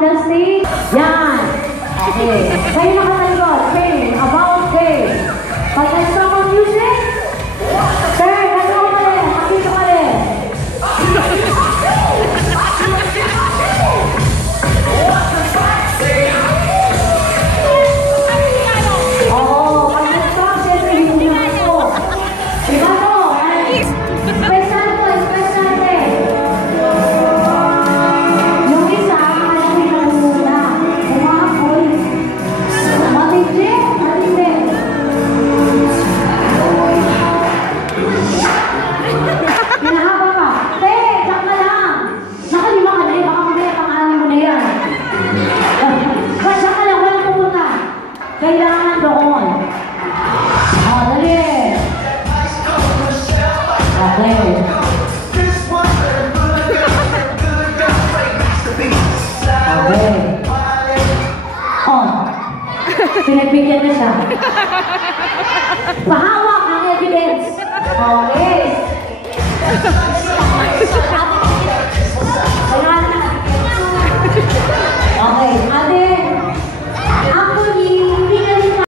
the stage. Yan. Okay. Kayo nakatalikod. Okay. About face. Pag-stop ang music. Sir, ganito ka rin. Makito ka rin. Kailangan doon. Oh, dali. Okay. Okay. Oh. Pinagbigyan na siya. Pahawak ang evidence. Oh.